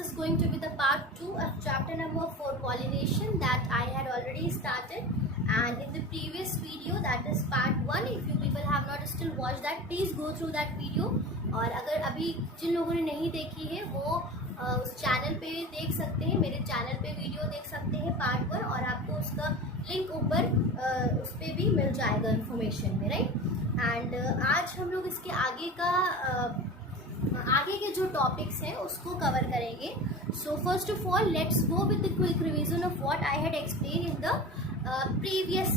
is going to be the part 2 of chapter number 4 pollination that I had already started, and in the previous video, that is part 1, if you people have not still watched that, please go through that video. और अगर अभी जिन लोगों ने नहीं देखी है वो उस चैनल पे देख सकते हैं, मेरे चैनल पे वीडियो देख सकते हैं पार्ट 1, और आपको उसका लिंक ऊपर उस पर भी मिल जाएगा इन्फॉर्मेशन में, राइट। एंड आज हम लोग इसके आगे के जो टॉपिक्स हैं उसको कवर करेंगे। So first of all let's go with the quick revision of what I had explain in the previous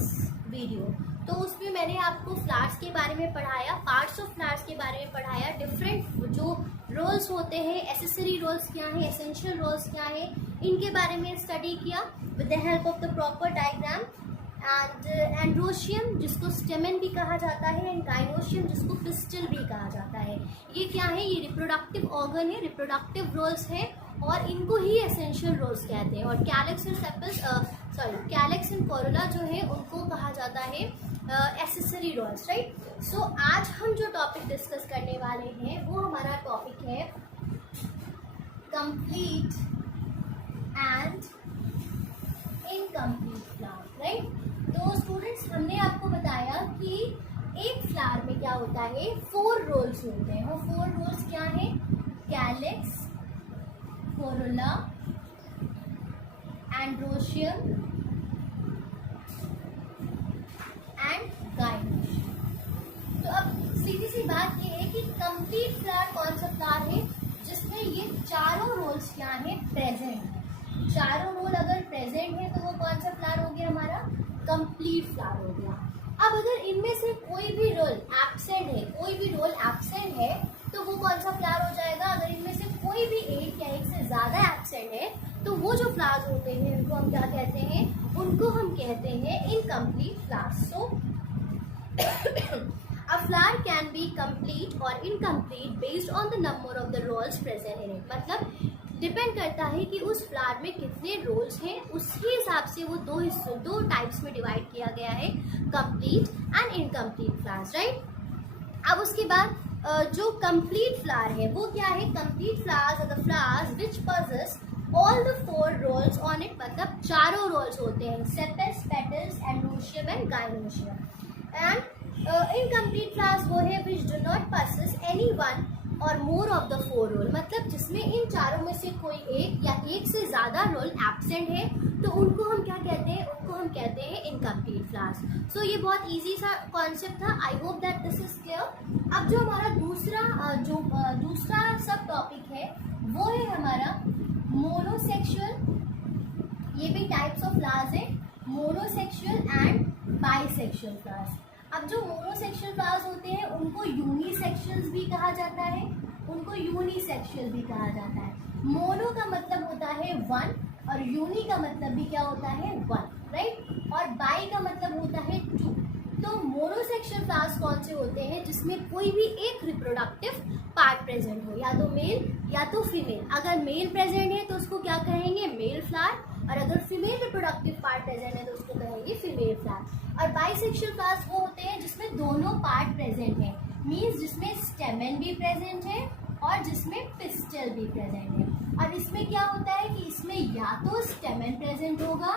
video. तो उसमें मैंने आपको फ्लावर्स के बारे में पढ़ाया, पार्ट्स ऑफ फ्लावर्स के बारे में पढ़ाया, डिफरेंट जो रोल्स होते हैं, एसेसरी रोल्स क्या हैं, एसेंशियल रोल्स क्या हैं, इनके बारे में स्टडी किया with the help of the proper diagram. And androecium जिसको स्टेमन भी कहा जाता है, एंड गाइनोशियम जिसको पिस्टल भी कहा जाता है। ये क्या है? ये रिप्रोडक्टिव ऑर्गन है, रिप्रोडक्टिव रोल्स है, और इनको ही एसेंशियल रोल्स कहते हैं। और calyx and sepals calyx and Corolla जो है उनको कहा जाता है एसेसरी रोल्स, राइट। सो आज हम जो टॉपिक डिस्कस करने वाले हैं वो हमारा टॉपिक है complete and incomplete flower, right. तो स्टूडेंट्स, हमने आपको बताया कि एक फ्लावर में क्या होता है, 4 रोल्स होते हैं। वो 4 रोल्स क्या है? Calyx, Corolla, androecium and gynoecium. तो अब सीधी सी बात ये है कि कंप्लीट फ्लावर कौन सा फ्लावर है जिसमें ये चारों रोल्स क्या है? प्रेजेंट है। चारों रोल अगर प्रेजेंट है तो वो कौन सा फ्लावर हो गया? हमारा कंप्लीट फ्लावर हो गया। अब अगर इनमें से कोई भी रोल एब्सेंट है तो वो कौन सा फ्लावर हो जाएगा? अगर इनमें से कोई भी एक या एक से ज्यादा एब्सेंट है तो वो जो फ्लावर्स होते हैं उनको हम क्या कहते हैं? उनको हम कहते हैं incomplete flowers. So a flower can be complete or incomplete based on the number of the roles present in it। मतलब डिपेंड करता है कि उस फ्लावर में कितने रोल्स हैं, उसी हिसाब से वो दो टाइप्स में डिवाइड किया गया है, complete and incomplete flowers, right. अब उसके बाद जो कंप्लीट फ्लावर है वो क्या है? Complete flowers are the flowers which possess all the 4 whorls on it. मतलब चारों रोल्स होते हैं, sepals, petals, androecium and gynoecium. And incomplete flowers वो है which do not possess any one or more of the 4 role. मतलब जिसमें इन चारों में से कोई एक या एक से ज्यादा रोल एब्सेंट है तो उनको हम क्या कहते हैं? उनको हम कहते हैं इनकम्प्लीट फ्लावर्स। सो ये बहुत इजी सा कॉन्सेप्ट था। I hope that this is clear. अब जो हमारा दूसरा सब टॉपिक है वो है हमारा मोनोसेक्सुअल। ये भी टाइप्स ऑफ फ्लावर्स है, मोनोसेक्सुअल एंड बाइसेक्सुअल फ्लावर्स। अब जो मोनोसेक्सुअल फ्लावर्स होते हैं उनको यूनिसेक्सुअल्स भी कहा जाता है, उनको यूनिसेक्सुअल भी कहा जाता है। मोनो का मतलब होता है 1 और यूनि का मतलब भी क्या होता है? 1, राइट। और बाई का मतलब होता है 2। तो मोनोसेक्सुअल फ्लावर्स कौन से होते हैं? जिसमें कोई भी एक रिप्रोडक्टिव पार्ट प्रेजेंट हो, या तो मेल या तो फीमेल। अगर मेल प्रेजेंट है तो उसको क्या कहेंगे? मेल फ्लावर, और अगर फीमेल रिप्रोडक्टिव पार्ट प्रेजेंट है तो उसको कहेंगे फीमेल फ्लावर। और बाइसेक्सुअल फ्लावर्स वो होते हैं जिसमें दोनों पार्ट प्रेजेंट है, मीन्स जिसमें स्टेमन भी प्रेजेंट है और जिसमें पिस्टल भी प्रेजेंट है। और इसमें क्या होता है कि इसमें या तो स्टेमन प्रेजेंट होगा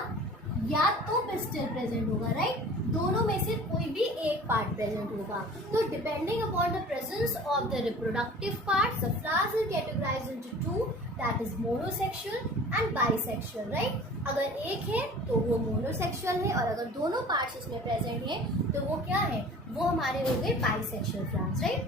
या तो पिस्टल प्रेजेंट होगा, राइट। दोनों में से कोई भी एक पार्ट प्रेजेंट होगा। तो depending upon the presence of the reproductive parts, the flowers are categorised into 2, that is monosexual and bisexual, right. अगर एक है तो वो मोनोसेक्सुअल है, और अगर दोनों पार्ट्स उसमें प्रेजेंट हैं तो वो क्या है? वो हमारे हो गए बाइसेक्सुअल फ्लावर्स, राइट।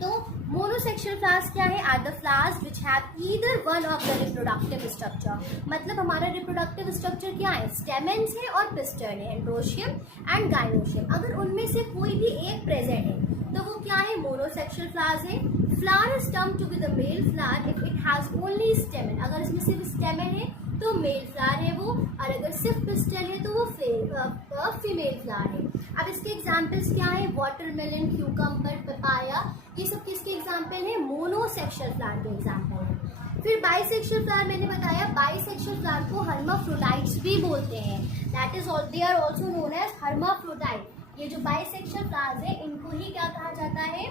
तो मोनोसेक्सुअल फ्लावर्स क्या है? Are the flowers which have either one of the reproductive structure. मतलब हमारा रिप्रोडक्टिव स्ट्रक्चर क्या है? स्टेमेंस है और पिस्टल है, एंड्रोशियम एंड गाइनोशियम। अगर उनमें से कोई भी एक प्रेजेंट है तो वो क्या है? मोनोसेक्सुअल फ्लावर्स है। Flower is termed to be the male flower if it has only stamen. अगर इसमें सिर्फ स्टेमन है तो मेल फ्लावर है वो, और अगर सिर्फ पिस्टल है तो वो फीमेल फ्लावर है। अब इसके एग्जाम्पल्स क्या है? वाटरमेलन, क्यूकम्बर, पपाया, ये सब किसके एग्जाम्पल है? मोनोसेक्सुअल फ्लावर के एग्जाम्पल है। फिर बाइसेक्सुअल फ्लावर मैंने बताया, बाइसेक्सुअल फ्लावर को हर्माफ्रोडाइट्स भी बोलते हैं, that is they are also known as hermaphrodite. ये जो बाइसेक्सुअल फ्लावर्स है इनको ही क्या कहा जाता है?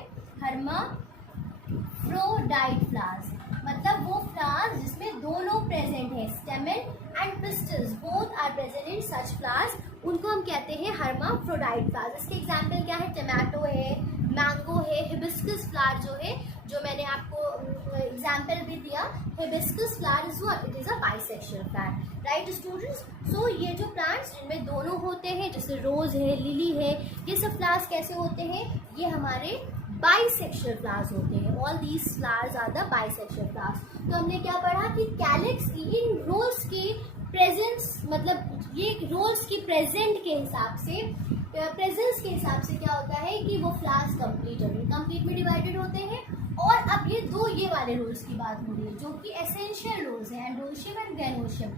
Hermaphrodite flowers. मतलब वो फ्लावर्स जिसमें दोनों प्रेजेंट है, stamen and pistils both are present in such flowers, उनको हम कहते हैं हर्माफ्रोडाइट फ्लावर्स। इसके एग्जांपल क्या है, टमाटो है, मैंगो है, हिबिस्कस फ्लावर जो है, जो मैंने आपको एग्जांपल भी दिया, hibiscus flower is what, it is a bisexual flower, right students. So ये जो प्लांट्स जिनमें दोनों होते हैं, जैसे रोज है, लिली है, ये सब फ्लावर्स कैसे होते हैं, ये हमारे बाइसेक्सुअल फ्लावर्स होते हैं। All these flowers are the bisexual flowers. तो हमने क्या पढ़ा कि कैलिक्स इन रोल्स की प्रेजेंस, मतलब ये रोल्स की प्रेजेंस के हिसाब से क्या होता है कि वो फ्लावर्स कंप्लीट और इनकम्प्लीट में डिवाइडेड होते हैं। और अब ये वाले रोल्स की बात हो रही है जो कि एसेंशियल रोल्स हैं, एंड्रोशियम एंड गैनोशियम।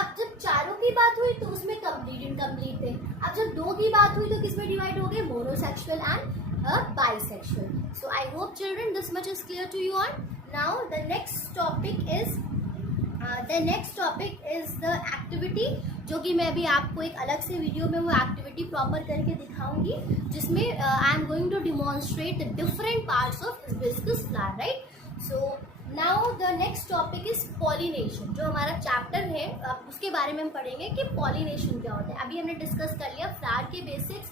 अब जब चारों की बात हुई तो उसमें कंप्लीट इनकम्प्लीट थे। अब जब दो की बात हुई तो किसमें डिवाइड हो गए, मोनोसेक्सुअल and bisexual. So I hope children this much is clear to you all. Now the next topic is the activity, जो कि मैं भी आपको एक अलग से वीडियो में वो एक्टिविटी प्रॉपर करके दिखाऊंगी, जिसमें I am going to demonstrate the different parts of hibiscus flower, right? So now the next topic is pollination, जो हमारा चैप्टर है उसके बारे में हम पढ़ेंगे कि pollination क्या होता है। अभी हमने डिस्कस कर लिया फ्लावर के बेसिक्स,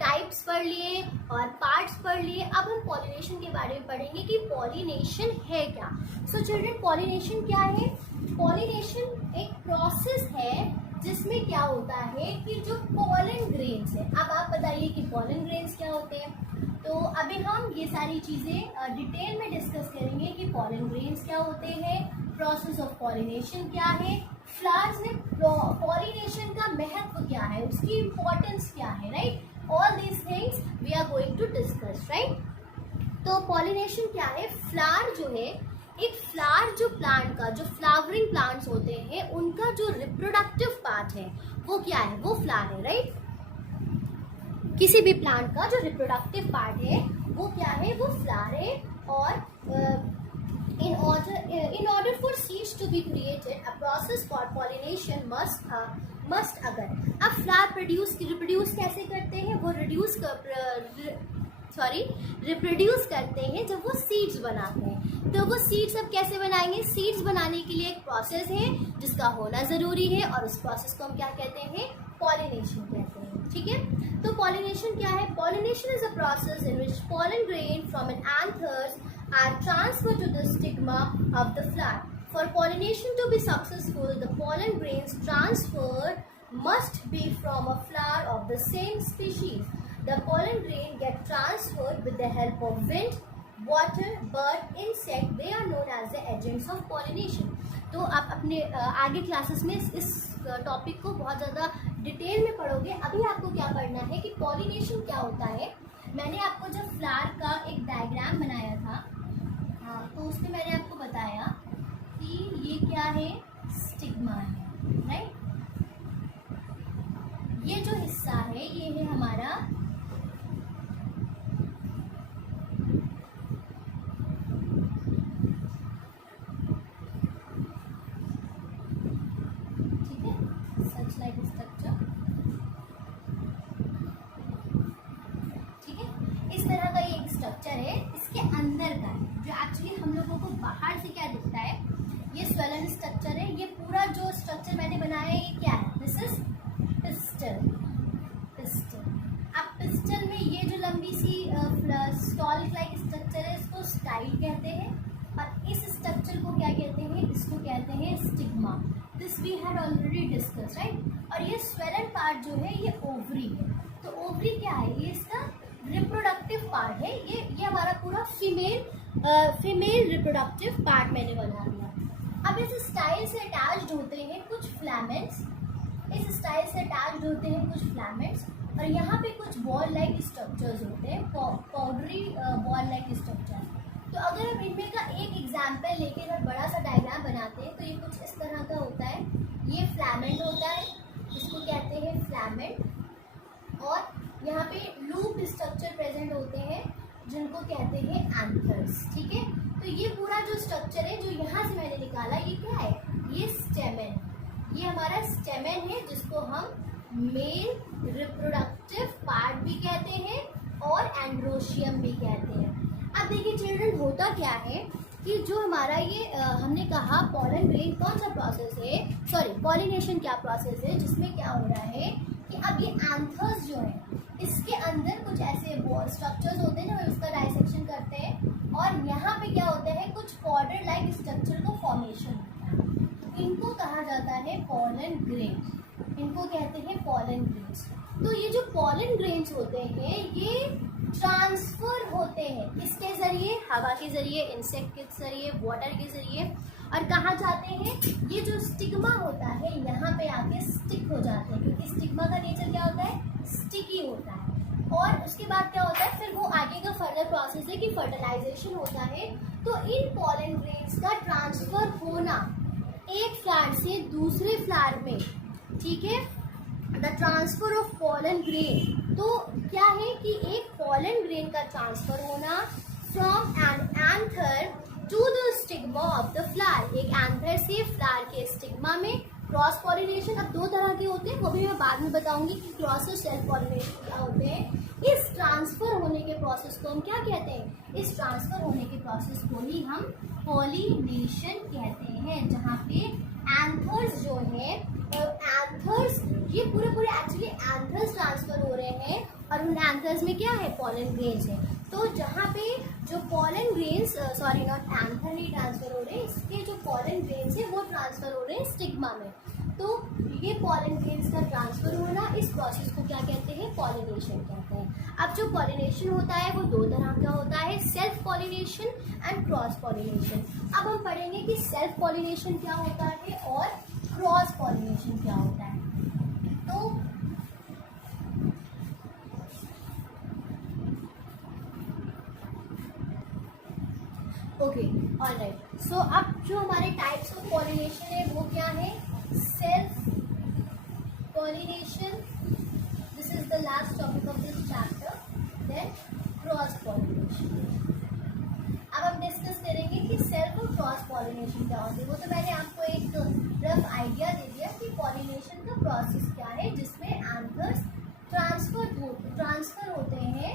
टाइप्स पढ़ लिए और पार्ट्स पढ़ लिए। अब हम पॉलिनेशन के बारे में पढ़ेंगे कि पॉलिनेशन है क्या। सो चिल्ड्रन, पॉलिनेशन क्या है? पॉलिनेशन एक प्रोसेस है जिसमें क्या होता है कि जो पॉलन ग्रेन्स है, अब आप बताइए कि पॉलन ग्रेन्स क्या होते हैं। तो अभी हम ये सारी चीज़ें डिटेल में डिस्कस करेंगे कि पॉलन ग्रेन्स क्या होते हैं, प्रोसेस ऑफ पॉलिनेशन क्या है, फ्लावर्स में पॉलिनेशन का महत्व क्या है, उसकी इम्पोर्टेंस क्या है, right. All these things we are going to discuss, right? तो पॉलिनेशन क्या है? फ्लावर जो है, एक फ्लावर जो प्लांट का, जो फ्लावरिंग प्लांट्स होते हैं उनका जो रिप्रोडक्टिव पार्ट है वो क्या है, वो फ्लावर है, राइट। किसी भी प्लांट का जो रिप्रोडक्टिव पार्ट है वो क्या है, वो फ्लावर है। और in order for seeds to be created, a process called pollination must अगर अब फ्लावर रिप्रोड्यूस कैसे करते हैं, वो रिप्रोड्यूस करते हैं जब वो सीड्स बनाते हैं। तो वो सीड्स अब कैसे बनाएंगे, सीड्स बनाने के लिए एक प्रोसेस है जिसका होना ज़रूरी है, और उस प्रोसेस को हम क्या कहते हैं, पॉलिनेशन कहते हैं, ठीक है। तो पॉलिनेशन क्या है? Pollination is a process in which pollen grain from an anthers are transferred to the stigma of the flower. For pollination to be successful, the pollen grains transferred must be from a flower of the same species. The pollen grain get transferred with the help of wind, water, bird, insect. They are known as the agents of pollination. तो आप अपने आगे classes में इस topic को बहुत ज़्यादा detail में पढ़ोगे। अभी आपको क्या पढ़ना है कि पॉलिनेशन क्या होता है। मैंने आपको जब फ्लावर का एक डायग्राम बनाया था, तो उसमें मैंने आपको बताया कि ये क्या है, स्टिग्मा है, राइट। ये जो हिस्सा है ये है हमारा स्ट्रक्चर, ठीक है। इस तरह का ये एक स्ट्रक्चर है, इसके अंदर का है जो एक्चुअली हम लोगों को बाहर से क्या दिखता है, ये स्वेलन स्ट्रक्चर है। ये पूरा जो स्ट्रक्चर मैंने बनाया है ये क्या है, दिस इज पिस्टल। अब पिस्टल में ये जो लंबी सी स्टॉल लाइक स्ट्रक्चर है इसको स्टाइल कहते हैं, और इस स्ट्रक्चर को क्या कहते हैं, इसको कहते हैं stigma. This we had already discuss, right. और ये स्वेलन पार्ट जो है ये ओवरी है। तो ओवरी क्या है, ये इसका रिप्रोडक्टिव पार्ट है। ये हमारा पूरा फीमेल रिप्रोडक्टिव पार्ट मैंने बना दिया। अब इस स्टाइल से अटैच्ड होते हैं कुछ फ्लैमेंट्स, और यहाँ पे कुछ बॉल लाइक स्ट्रक्चर्स होते हैं, पाउडरी बॉल लाइक स्ट्रक्चर। तो अगर हम इनमें का एक एग्जाम्पल लेके अगर बड़ा सा डायग्राम बनाते हैं तो ये कुछ इस तरह का होता है। ये फ्लैमेंट होता है, इसको कहते हैं फ्लैमेंट, और यहाँ पे लूप स्ट्रक्चर प्रेजेंट होते हैं जिनको कहते हैं एंथर्स, ठीक है। तो ये पूरा जो स्ट्रक्चर है जो यहाँ से मैंने निकाला, ये क्या है, ये स्टेमेन, ये हमारा स्टेमेन है जिसको हम मेल रिप्रोडक्टिव पार्ट भी कहते हैं और एंड्रोशियम भी कहते हैं। अब देखिए चिल्ड्रन, होता क्या है कि जो हमारा ये हमने कहा पॉलन ग्रेन कौन सा प्रोसेस है, सॉरी पॉलिनेशन क्या प्रोसेस है, जिसमें क्या हो रहा है कि अब ये एंथर्स जो है इसके अंदर कुछ ऐसे स्ट्रक्चर्स होते हैं जो हम उसका डाइसेक्शन करते हैं, और यहाँ पे क्या होता है कुछ पाउडर लाइक स्ट्रक्चर का फॉर्मेशन होता है। इनको कहा जाता है पॉलन ग्रेन, इनको कहते हैं पॉलन ग्रेन्स। तो ये जो पॉलन ग्रेन्स होते हैं ये ट्रांसफर होते हैं किसके जरिए, हवा के जरिए, इंसेक्ट के जरिए, वाटर के जरिए, और कहाँ जाते हैं, ये जो स्टिग्मा होता है यहाँ पे आके स्टिक हो जाते हैं, क्योंकि स्टिग्मा का नेचर क्या होता है, स्टिकी होता है। और उसके बाद क्या होता है, फिर वो आगे का फर्दर प्रोसेस है कि फर्टिलाइजेशन होता है। तो इन पॉलन ग्रेन्स का ट्रांसफर होना एक फ्लावर से दूसरे फ्लावर में, ठीक है, the transfer of pollen grain. तो क्या है कि एक पॉलन ग्रेन का ट्रांसफर होना from an anther to the stigma of the flower, एक एंथर से फ्लावर के स्टिग्मा में। क्रॉस पॉलिनेशन अब दो तरह के होते हैं, वो भी मैं बाद में बताऊंगी कि क्रॉस और सेल्फ पॉलिनेशन क्या होते हैं। इस ट्रांसफर होने के प्रोसेस को हम क्या कहते हैं, इस ट्रांसफर होने के प्रोसेस को ही हम पॉलिनेशन कहते हैं, जहाँ पे एंथर्स जो है एंथर्स ये पूरे एक्चुअली एंथर्स ट्रांसफर हो रहे हैं, और उन एंथर्स में क्या है, पॉलन ग्रेन्स है। तो जहाँ पे जो pollen grains, sorry not anther नहीं ट्रांसफर हो रहे हैं, इसके जो पॉलन ग्रेन्स है वो ट्रांसफर हो रहे हैं स्टिग्मा में। तो ये पॉलन ग्रेन्स का ट्रांसफर होना, इस प्रोसेस को क्या कहते हैं, पॉलिनेशन कहते हैं। अब जो पॉलिनेशन होता है वो दो तरह का होता है, self pollination and cross pollination. अब हम पढ़ेंगे कि सेल्फ पॉलिनेशन क्या होता है और क्रॉस पॉलिनेशन क्या होता है। तो ओके, ऑलराइट। सो अब जो हमारे टाइप्स ऑफ पॉलिनेशन है वो क्या है, self pollination, this is the last topic of this chapter, then cross pollination. अब हम डिस्कस करेंगे कि सेल्फ और क्रॉस पॉलिनेशन क्या होते हैं। वो तो मैंने आपको एक रफ आइडिया दे दिया कि पॉलिनेशन का प्रोसेस क्या है, जिसमें एंथर्स ट्रांसफर होते हैं,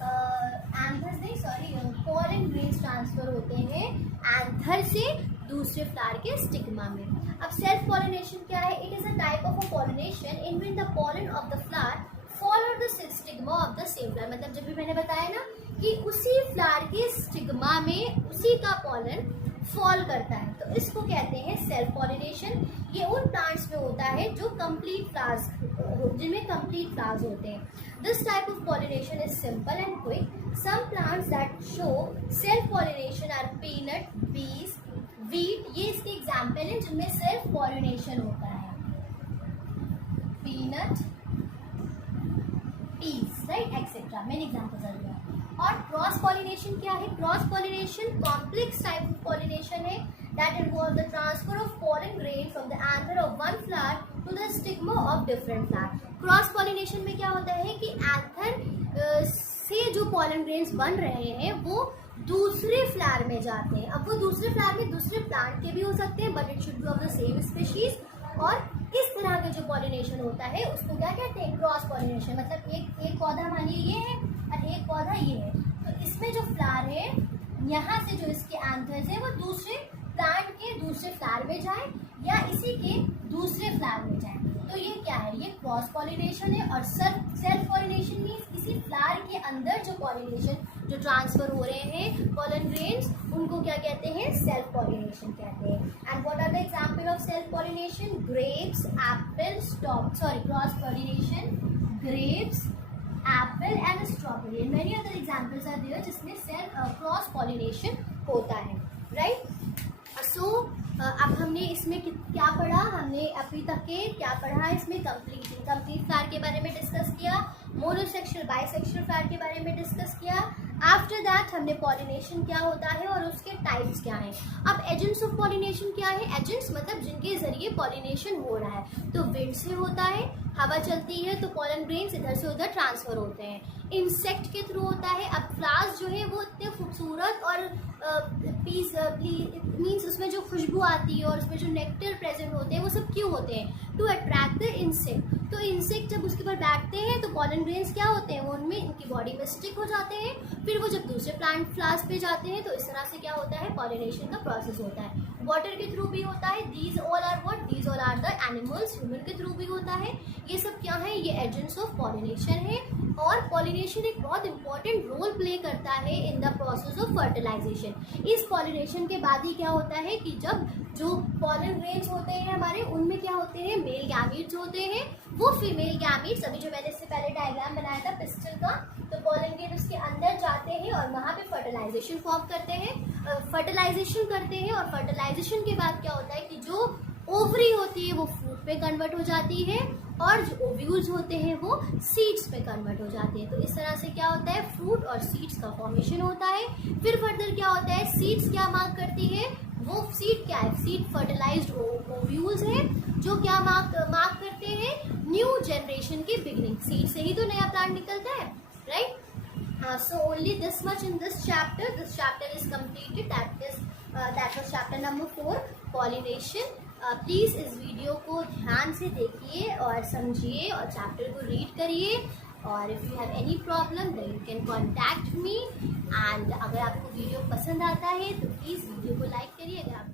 एंथर्स नहीं सॉरी पॉलन ग्रेन्स ट्रांसफर होते हैं एंथर से दूसरे फ्लावर के स्टिग्मा में। अब सेल्फ पॉलिनेशन क्या है, it is a type of a pollination in which the pollen of the flower follow the stigma of the same flower. मतलब जब भी मैंने बताया ना कि उसी फ्लावर के स्टिग्मा में उसी का पॉलन फॉल करता है, तो इसको कहते हैं सेल्फ पॉलिनेशन। ये उन प्लांट्स में होता है जो कंप्लीट फ्लावर्स, जिनमें कंप्लीट फ्लावर्स होते हैं। This type of pollination is simple and quick. Some plants that show self pollination are peanut, peas, wheat, ये इसके एग्जाम्पल हैं जिनमें सेल्फ पॉलिनेशन होता है। Peanut, peas, right, etcetera, main examples are there. और क्रॉस पॉलिनेशन क्या है, cross pollination complex type of pollination है that involve the transfer of pollen grain from the anther of one flower to the stigma of different flower. Cross pollination में क्या होता है कि anther से जो पॉलन ग्रेन्स बन रहे हैं वो दूसरे फ्लावर में जाते हैं। अब वो दूसरे फ्लावर में दूसरे प्लांट के भी हो सकते हैं, but it should be of the same species. और इस तरह का जो पॉलिनेशन होता है उसको क्या कहते हैं, क्रॉस पॉलिनेशन। मतलब एक पौधा मानिए ये है और एक पौधा ये है, तो इसमें जो फ्लावर है यहाँ से जो इसके एंथर्स है वो दूसरे प्लांट के दूसरे फ्लावर में जाए या इसी के दूसरे फ्लावर में जाए, तो ये क्या है, ये क्रॉस पॉलिनेशन है। और सेल्फ पॉलिनेशन मीन्स किसी फ्लावर के अंदर जो पॉलिनेशन जो ट्रांसफर हो रहे हैं पॉलन ग्रेन्स, उनको क्या कहते हैं, सेल्फ पॉलिनेशन कहते हैं। And what are the example of self pollination, grapes, apple, cross pollination, grapes, apple and strawberry and many other examples are there जिसमें क्रॉस पॉलिनेशन होता है, राइट। सो अब हमने इसमें क्या पढ़ा, हमने अभी तक के क्या पढ़ा, इसमें कंप्लीट फ्लावर के बारे में डिस्कस किया, मोनोसेक्सुअल बाइसेक्सुअल फ्लावर के बारे में डिस्कस किया। आफ्टर दैट हमने पॉलिनेशन क्या होता है और उसके टाइप्स क्या हैं। अब एजेंट्स ऑफ पॉलिनेशन क्या है, एजेंट्स मतलब जिनके जरिए पॉलिनेशन हो रहा है, तो विंड से होता है, हवा चलती है तो पॉलन ग्रेन्स इधर से उधर ट्रांसफर होते हैं। इंसेक्ट के थ्रू होता है। अब फ्लावर्स जो है वो इतने खूबसूरत और प्लीज मीन्स उसमें जो खुशबू आती है और उसमें जो नेक्टर प्रेजेंट होते हैं वो सब क्यों होते हैं? To attract the insect. तो इंसेक्ट जब उसके ऊपर बैठते हैं तो पॉलन ग्रेन्स क्या होते हैं, वो उनमें इनकी बॉडी में स्टिक हो जाते हैं। फिर वो जब दूसरे प्लांट फ्लावर्स पे जाते हैं तो इस तरह से क्या होता है, पॉलिनेशन का प्रोसेस होता है। वाटर के थ्रू भी होता है। These all are what, these all are the animals. Human के थ्रू भी होता है। ये सब क्या है, ये एजेंट्स ऑफ पॉलिनेशन है। और पॉलिनेशन एक बहुत इंपॉर्टेंट रोल प्ले करता है in the process of fertilization. इस पॉलिनेशन के बाद ही क्या होता है कि जब जो पॉलन ग्रेन्स होते हैं हमारे, उनमें क्या होते हैं, मेल गैमीट्स होते हैं। वो फीमेल गैमीट्स, अभी जो मैंने इससे पहले डायग्राम बनाया था पिस्टल का, तो पॉलन ग्रेन उसके अंदर जाते हैं और वहाँ पे फर्टिलाइजेशन फॉर्म करते हैं, फर्टिलाइजेशन करते हैं। और फर्टिलाइजेशन के बाद क्या होता है कि जो ओवरी होती है वो फ्रूट पे कन्वर्ट हो जाती है और जो ओव्यूल्स होते हैं वो सीड्स पे कन्वर्ट हो जाते हैं। तो इस तरह से क्या होता है, फ्रूट और सीड्स का फॉर्मेशन होता है। फिर फर्दर क्या होता है, सीड्स क्या मार्क करती है, वो सीड क्या है, सीड फर्टिलाइज्ड ओव्यूल्स है जो क्या मार्क करते हैं, न्यू जनरेशन की बिगिनिंग। सीड से ही तो नया प्लांट निकलता है, right? So only this much in this chapter. This chapter is completed. That was chapter number 4, pollination. Please इस वीडियो को ध्यान से देखिए और समझिए और चैप्टर को रीड करिए। और if you have any problem then you can contact me. And अगर आपको वीडियो पसंद आता है तो प्लीज़ वीडियो को लाइक करिए। अगर आप